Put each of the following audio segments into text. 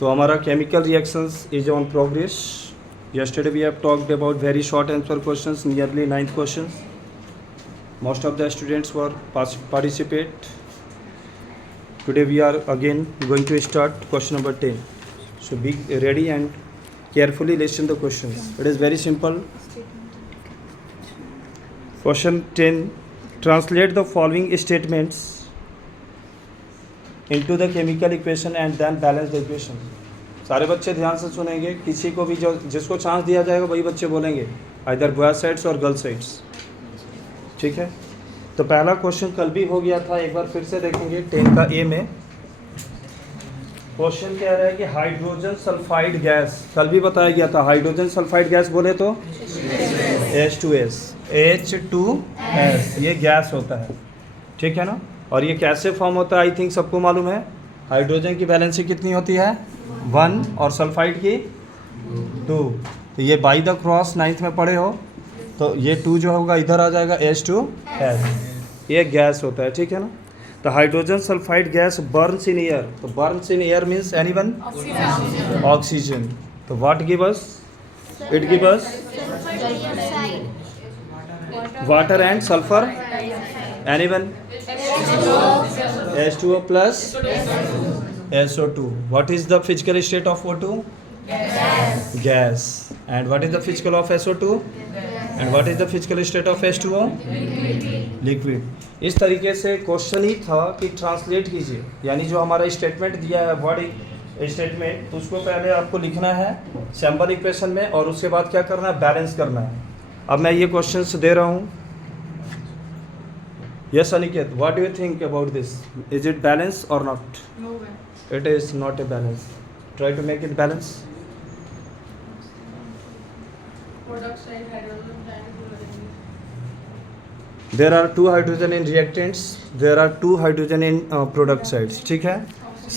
तो हमारा chemical reactions is on progress. Yesterday we have talked about very short answer questions, nearly 9 questions. Most of the students were participate. Today we are again going to start question number 10. So be ready and carefully listen the questions. It is very simple. Question 10. Translate the following statements into the chemical equation and then balance the equation. सारे बच्चे ध्यान से सुनेंगे. किसी को भी जो जिसको चांस दिया जाएगा वही बच्चे बोलेंगे, आइदर बॉय साइड्स और गर्ल साइड्स. ठीक है. तो पहला क्वेश्चन कल भी हो गया था, एक बार फिर से देखेंगे. 10 का ए में क्वेश्चन कह रहा है कि हाइड्रोजन सल्फाइड गैस, कल भी बताया गया था. हाइड्रोजन सल्फाइड गैस बोले तो H2S, H2S ये गैस होता है. ठीक है ना. और ये कैसे फॉर्म होता है आई थिंक सबको मालूम है. हाइड्रोजन की वैलेंसी कितनी होती है 1 और सल्फाइड की 2. तो ये बाई द क्रॉस 9th में पढ़े हो, तो ये 2 जो होगा इधर आ जाएगा H2S. ये गैस होता है. ठीक है ना. तो hydrogen sulphide gas burns in air. तो burns in air means anyone oxygen. तो what give us, it give us water and sulphur. Anyone H2O plus SO2. What is the physical state of O2? Gas. And what is the physical of SO2? And what is the physical state of H2O? Liquid. इस तरीके से question ही था कि translate कीजिए, यानी जो हमारा statement दिया है वर्ड स्टेटमेंट, उसको पहले आपको लिखना है सिंबल इक्वेशन में और उसके बाद क्या करना है, बैलेंस करना है. अब मैं ये क्वेश्चंस दे रहा हूँ. Yes, Aniket, what do you think about this? Is it balance or not? No way. It is not a balance. Try to make it balance. Product side hydrogen planetary. There are 2 hydrogen in reactants. There are 2 hydrogen in product sides. ठीक है.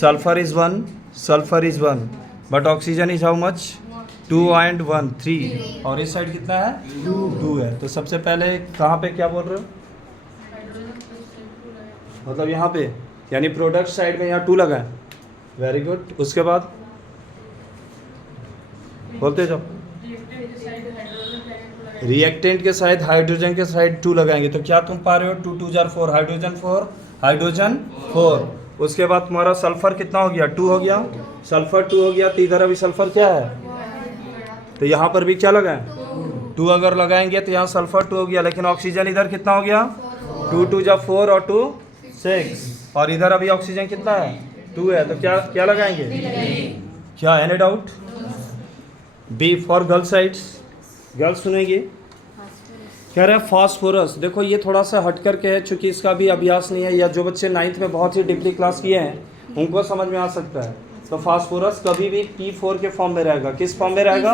Sulfur is 1. Sulfur is 1. But oxygen is how much? 2 and 1 3. और इस side कितना है 2 है. तो सबसे पहले कहाँ पे क्या बोल रहे हो, मतलब यहाँ पे, यानी प्रोडक्ट साइड में यहाँ 2 लगा है. Very good. उसके बाद बोलते जाओ. रिएक्टेंट के साइड हाइड्रोजन के साइड 2 लगाएंगे तो क्या तुम पा रहे हो 2 2 4 हाइड्रोजन 4. उसके बाद तुम्हारा सल्फर कितना हो गया 2 हो गया. सल्फर 2 हो गया तो इधर अभी सल्फर क्या है, तो यहाँ पर भी क्या लगा है 2. अगर लगाएंगे तो यहाँ सल्फर 2 हो गया, लेकिन ऑक्सीजन इधर कितना हो गया 2 2 जा 4 और 2 6. और इधर अभी ऑक्सीजन कितना है 2 है, तो क्या क्या लगाएंगे, क्या any doubt. B for girl sides. Girls सुनेंगे. कह रहे हैं फास्फोरस. देखो ये थोड़ा सा हट करके है, चूंकि इसका भी अभ्यास नहीं है, या जो बच्चे 9th में बहुत ही डीपली क्लास किए हैं उनको समझ में आ सकता है. तो फास्फोरस कभी भी P4 के फॉर्म में रहेगा. किस फॉर्म में रहेगा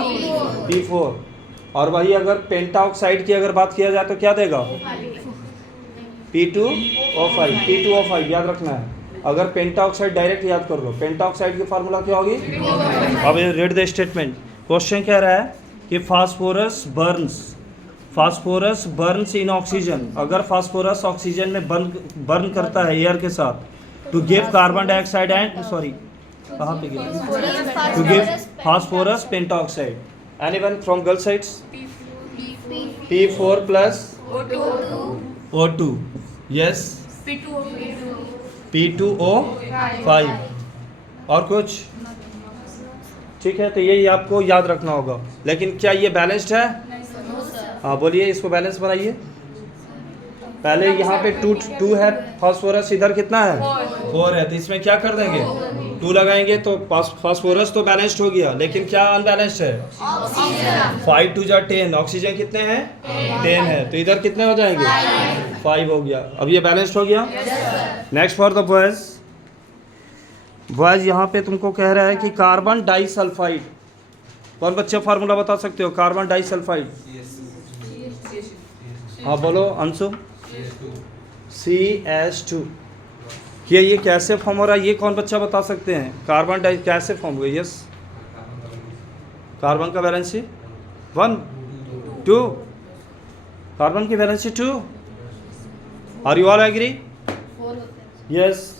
P4. और वही अगर पेंटाऑक्साइड की अगर बात किया जाए तो क्या देगा P2O5. P2O5 याद रखना है. अगर पेंटाऑक्साइड डायरेक्ट याद कर लो, पेंटाऑक्साइड की फार्मूला क्या होगी. अब रीड द स्टेटमेंट. क्वेश्चन कह रहा है कि फास्फोरस बर्न्स इन ऑक्सीजन. अगर फास्फोरस ऑक्सीजन में बर्न करता है एयर के साथ, to give carbon dioxide and sorry कहाँ पे गया, to give phosphorus pentaoxide. Anyone from girl sides. P4 plus O2. Yes. P2O5. और कुछ. ठीक है. तो यही आपको याद रखना होगा. लेकिन क्या ये बैलेंस्ड है. हाँ बोलिए, इसको बैलेंस बनाइए. पहले यहाँ पे 2 है फास्फोरस, इधर कितना है 4 है, तो इसमें क्या कर देंगे 2 लगाएंगे तो फास्फोरस तो बैलेंस्ड हो गया, लेकिन क्या अनबैलेंस्ड है 5 2 जा 10. ऑक्सीजन कितने हैं 10 है, तो इधर कितने हो जाएंगे 5 हो गया. अब ये बैलेंस्ड हो गया. Next for the boys. Boys यहाँ पे तुमको कह रहा है कि कार्बन डाइसल्फाइड. कौन बच्चे फार्मूला बता सकते हो कार्बन डाइसल्फाइड. हाँ बोलो अंशु. CH2. ये कैसे फॉर्म हो रहा है, ये कौन बच्चा बता सकते हैं. कार्बन डाइ कैसे फॉर्म हुआ. यस. कार्बन का वैलेंसी 1 2. कार्बन की valency 2. Are you all agree. Yes.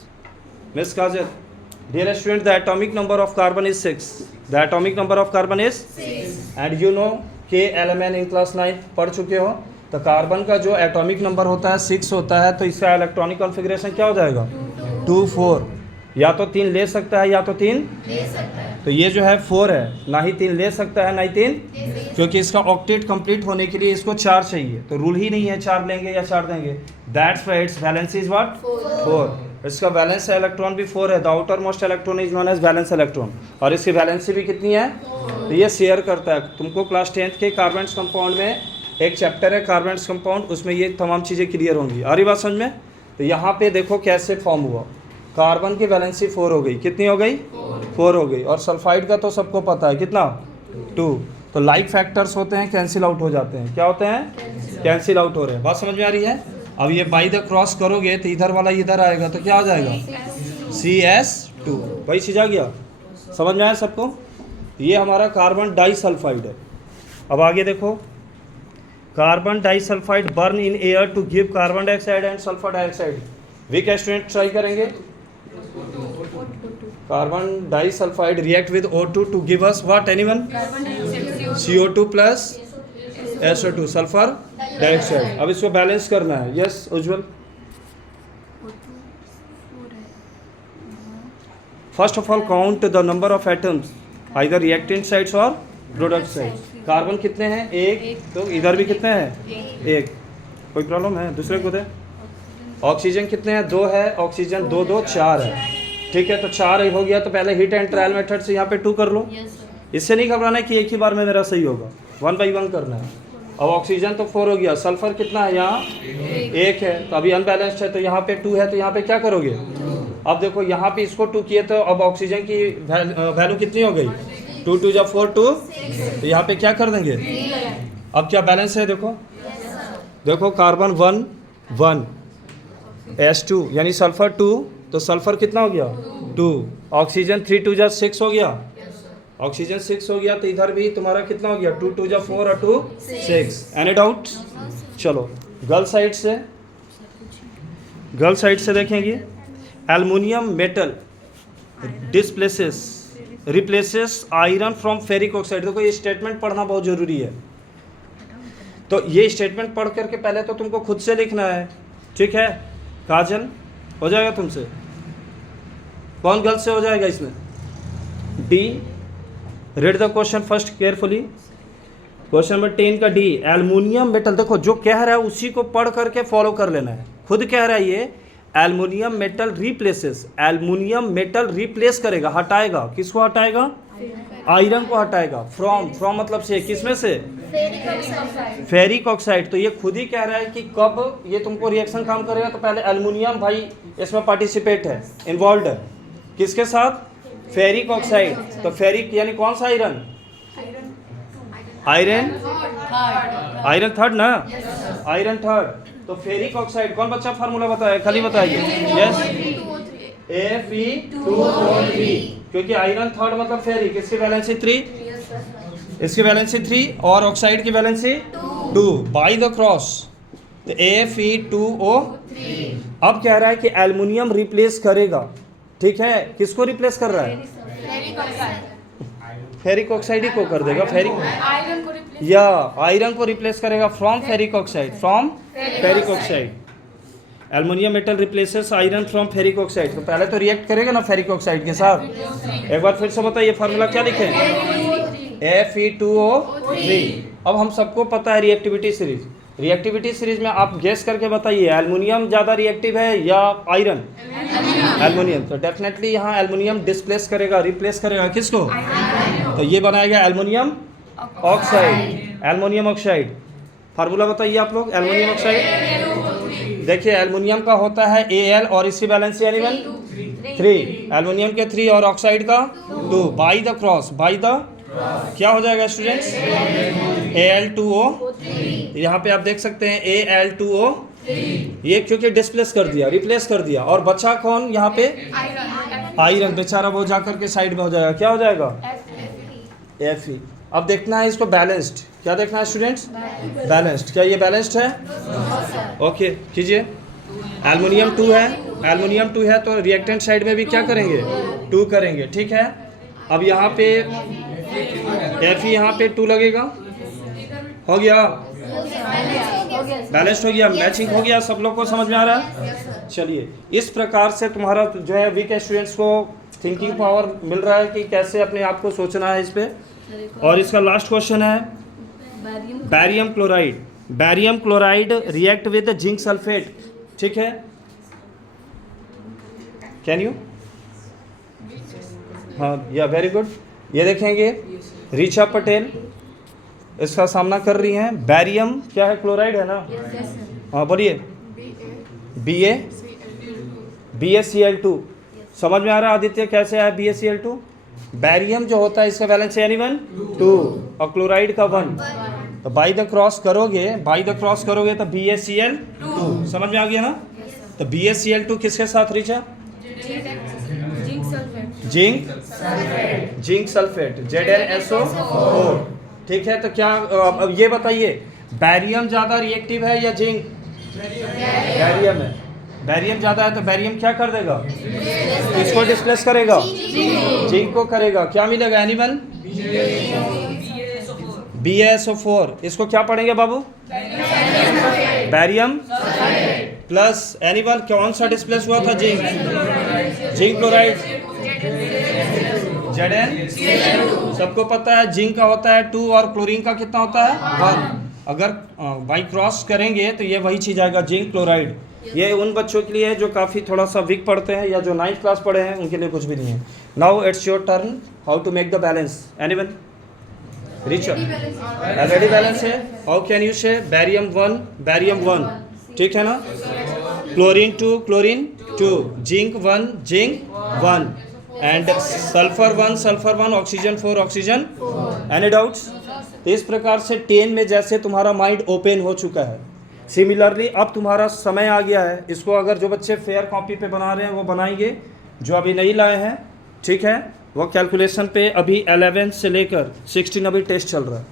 Miss Kajal Dear student, the atomic number of carbon is 6. The atomic number of carbon is 6. And you know K element in class 9 पढ़ चुके हो। तो carbon का जो atomic number होता है 6 होता है, तो इसका इलेक्ट्रॉनिक कॉन्फ़िगरेशन क्या हो जाएगा? 2 4। या तो 3 ले सकता है या तो 3 ले सकता है। तो ये जो है 4 है, ना ही 3 ले सकता है ना ही 3, क्योंकि इसका ऑक्टेट कंप्लीट होने के लिए इसको 4 चाहिए। तो रूल ही नहीं है 4 लेंगे या 4 देंगे। That's why it's valence is what? 4। इसका वैलेंस इलेक्ट्रॉन भी 4 है। The outer most electron is known as valence electron. और इसकी वैलेंसी भी कितनी है? तो ये शेयर करता है। तुमको क्लास 10th के कार्बन्स कंपाउंड में एक चैप्टर है कार्बन्स कंपाउंड, उसमें ये तमाम चीज़ें क्लियर होंगी। आ रही बात समझ में? तो यहाँ पे देखो कैसे फॉर्म हुआ। कार्बन की वैलेंसी 4 हो गई। कितनी हो गई? 4 हो गई। और सल्फाइड का तो सबको पता है कितना? 2। तो लाइक फैक्टर्स होते हैं, कैंसिल आउट हो जाते हैं। क्या होते हैं? कैंसिल आउट हो रहे हैं। बात समझ में आ रही है? अब ये बाई द क्रॉस करोगे तो इधर वाला इधर आएगा, तो क्या आ जाएगा? CS2। वही चीज़ आ गया। समझ में आया सबको? ये हमारा कार्बन डाइसल्फाइड है। अब आगे देखो, carbon disulphide burn in air to give carbon dioxide and sulphur dioxide. Weak student try करेंगे। Carbon disulphide react with O2 to give us what anyone? CO2 plus SO2 sulphur dioxide. अब इसको balance करना है। Yes Ujjwal. First of all count the number of atoms either reactant sides और product sides. Carbon कितने हैं? 1। तो इधर भी कितने हैं? 1। कोई प्रॉब्लम है? दूसरे को दे। ऑक्सीजन कितने हैं? 2 है। ऑक्सीजन 2 2 4 है। ठीक है, तो 4 हो गया। तो पहले हीट एंड ट्रायल मेथड से यहाँ पे 2 कर लो। इससे नहीं घबराना है कि एक ही बार में मेरा सही होगा, 1 by 1 करना है। अब ऑक्सीजन तो 4 हो गया। सल्फर कितना है? यहाँ 1 है। तो अभी अनबैलेंस्ड है, तो यहाँ पे 2 है। तो यहाँ पे क्या करोगे? अब देखो यहाँ पे इसको 2 किए, तो अब ऑक्सीजन की वैल्यू कितनी हो गई? 2 2 4 2। तो यहाँ पे क्या कर देंगे? अब क्या बैलेंस है? देखो देखो, कार्बन 1 1 S2 यानी सल्फर 2। तो सल्फर कितना हो गया? 2। ऑक्सीजन 3 2 6 हो गया। ऑक्सीजन 6 हो गया। तो इधर भी तुम्हारा कितना हो गया? 2 2 4 और 2 6। Any doubt? चलो गर्ल साइड से देखेंगे। Aluminium metal replaces iron from ferric oxide. देखो ये स्टेटमेंट पढ़ना बहुत ज़रूरी है। तो ये स्टेटमेंट पढ़ करके पहले तो तुमको खुद से लिखना है। ठीक है काजल, हो जाएगा तुमसे? कौन गर्ल से हो जाएगा इसमें? D. Read the question first carefully. Question number 10 का डी। एल्युमिनियम मेटल, देखो जो कह रहा है उसी को पढ़ करके फॉलो कर लेना है। खुद कह रहा है ये aluminium metal replaces. Aluminium metal replace करेगा, हटाएगा। किसको हटाएगा? आयरन को हटाएगा। फ्रॉम मतलब से, किसमें से? Ferric oxide. तो ये खुद ही कह रहा है कि कब ये तुमको रिएक्शन काम करेगा। तो पहले एल्युमिनियम भाई इसमें पार्टिसिपेट है, इन्वॉल्व है। किसके साथ? Ferric oxide. तो फेरिक यानी कौन सा आयरन? आयरन थर्ड ना? Iron third. तो फेरिक ऑक्साइड कौन बच्चा फार्मूला बताया? खाली बताइए। Yes, Fe2O3। क्योंकि आयरन थर्ड मतलब फेरिक। इसकी वैलेंसी 3, इसकी वैलेंसी 3 और ऑक्साइड की वैलेंसी 2 बाई द क्रॉस। तो Fe2O3। अब कह रहा है कि एल्युमिनियम रिप्लेस करेगा। ठीक है, किसको रिप्लेस कर रहा है? फेरिक ऑक्साइड ही को कर देगा। आयरन को रिप्लेस करेगा from ferric oxide. From ferric oxide. Aluminium metal replaces iron from ferric oxide. तो पहले तो रिएक्ट करेगा ना फेरिक ऑक्साइड के साथ। एक बार फिर से बताइए फार्मूला क्या लिखें? Fe2O3। अब हम सबको पता है रिएक्टिविटी सीरीज। रिएक्टिविटी सीरीज में आप गेस करके बताइए एल्युमिनियम ज़्यादा रिएक्टिव है या आयरन? एल्युमिनियम। तो डेफिनेटली यहाँ एल्युमिनियम डिस्प्लेस करेगा, रिप्लेस करेगा किसको? तो ये बनाएगा aluminium oxide. Aluminium oxide formula बताइए आप लोग। एल्युमिनियम ऑक्साइड देखिए, एल्युमिनियम का होता है Al और इसकी बैलेंस यानी 3। एल्युमिनियम के 3 और ऑक्साइड का 2 by the cross. By the क्या हो जाएगा स्टूडेंट्स? Al2O। यहाँ पे आप देख सकते हैं Al2O। ये क्योंकि डिस्प्लेस कर दिया, रिप्लेस कर दिया। और बचा कौन यहाँ पे? आयरन। बेचारा वो जाकर के साइड में हो जाएगा। क्या हो जाएगा? Fe। अब देखना है इसको बैलेंस्ड। क्या देखना है स्टूडेंट्स? बैलेंस्ड। क्या ये बैलेंस्ड है? ओके कीजिए। एल्युमिनियम 2 है, एल्युमिनियम 2 है तो रिएक्टेंट साइड में भी क्या करेंगे? 2 करेंगे, ठीक है। अब यहाँ पे Fe यहाँ पे 2 लगेगा, हो गया, बैलेंस्ड हो गया, मैचिंग हो गया, सब लोग को समझ में आ रहा है। चलिए, इस प्रकार से तुम्हारा जो है वीक स्टूडेंट्स को थिंकिंग पावर मिल रहा है कि कैसे अपने आप को सोचना है इस पे। और इसका लास्ट क्वेश्चन है barium chloride. Barium chloride react with zinc sulphate, ठीक है। कैन यू, हाँ या वेरी गुड। ये देखेंगे रीचा पटेल इसका सामना कर रही हैं। बैरियम क्या है, क्लोराइड है ना, हाँ बोलिए, BaCl2। समझ में आ रहा है आदित्य कैसे है BaCl2? बैरियम जो होता है इसका वैलेंस यानी 1 2 और क्लोराइड का 1, तो बाई द क्रॉस करोगे तो BaCl2, समझ में आ गया ना। तो BaCl2 किसके साथ रीचा, जिंक सल्फेट ZnSO4, ठीक है। तो क्या अब ये बताइए, बैरियम ज़्यादा रिएक्टिव है या जिंक? बैरियम है। बैरियम ज़्यादा है तो बैरियम क्या कर देगा, इसको डिस्प्लेस करेगा, जिंक को करेगा, क्या मिलेगा एनिमल BaSO4। इसको क्या पढ़ेंगे बाबू, बैरियम प्लस एनिमल कौन सा डिस्प्लेस हुआ था, जिंक क्लोराइड Zn। सबको पता है जिंक का होता है 2 और क्लोरीन का कितना होता है 1। अगर बाई क्रॉस करेंगे तो ये वही चीज़ आएगा, जिंक क्लोराइड। ये उन बच्चों के लिए है जो काफ़ी थोड़ा सा वीक पढ़ते हैं या जो 9th क्लास पढ़े हैं, उनके लिए कुछ भी नहीं है। Now it's your turn, how to make the balance. Anyone, Richard already balance है। How can you say barium 1 ठीक है ना, chlorine 2 zinc 1 and sulphur 1 oxygen 4। Any doubts? इस प्रकार से 10 में जैसे तुम्हारा माइंड ओपन हो चुका है, सिमिलरली अब तुम्हारा समय आ गया है। इसको अगर जो बच्चे फेयर कॉपी पे बना रहे हैं वो बनाएंगे, जो अभी नहीं लाए हैं, ठीक है, वो कैलकुलेशन पे अभी 11 से लेकर 16 अभी टेस्ट चल रहा है।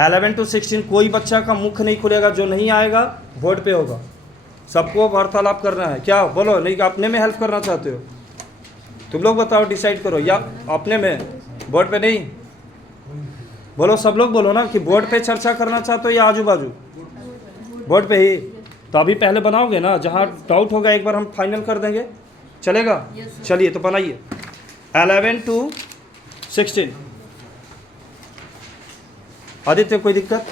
11 to 16 कोई बच्चा का मुख नहीं खुलेगा, जो नहीं आएगा बोर्ड पे होगा। सबको वार्तालाप करना है, क्या बोलो, नहीं अपने में हेल्प करना चाहते हो? तुम लोग बताओ, डिसाइड करो, या अपने में, बोर्ड पे नहीं बोलो, सब लोग बोलो ना कि बोर्ड पे चर्चा करना चाहते हो या आजू बाजू, बोर्ड पे ही। तो अभी पहले बनाओगे ना, जहाँ डाउट होगा एक बार हम फाइनल कर देंगे, चलेगा? चलिए तो बनाइए 11 to 16। आदित्य कोई दिक्कत?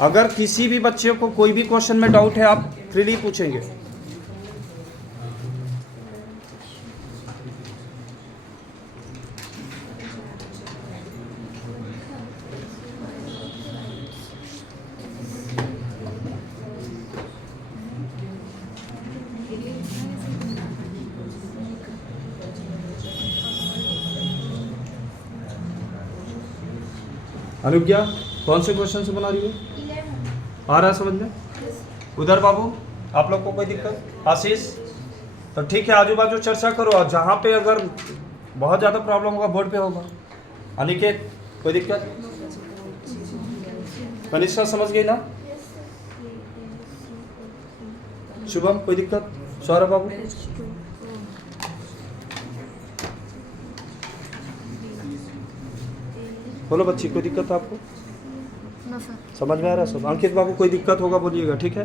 अगर किसी भी बच्चे को कोई भी क्वेश्चन में डाउट है आप फ्रीली पूछेंगे। अनुज्ञा कौन से क्वेश्चन से बना रही है? आ रहा है समझ में? उधर बाबू आप लोग को कोई दिक्कत? आशीष तो ठीक है, आजू बाजू चर्चा करो, और जहाँ पे अगर बहुत ज़्यादा प्रॉब्लम होगा बोर्ड पे होगा। अनिकेत कोई दिक्कत? कनिष्का समझ गई ना? शुभम कोई दिक्कत? सौरभ बाबू? बोलो बच्ची, कोई दिक्कत आपको? समझ में आ रहा है सब? अंकित बाबू कोई दिक्कत होगा बोलिएगा, ठीक है?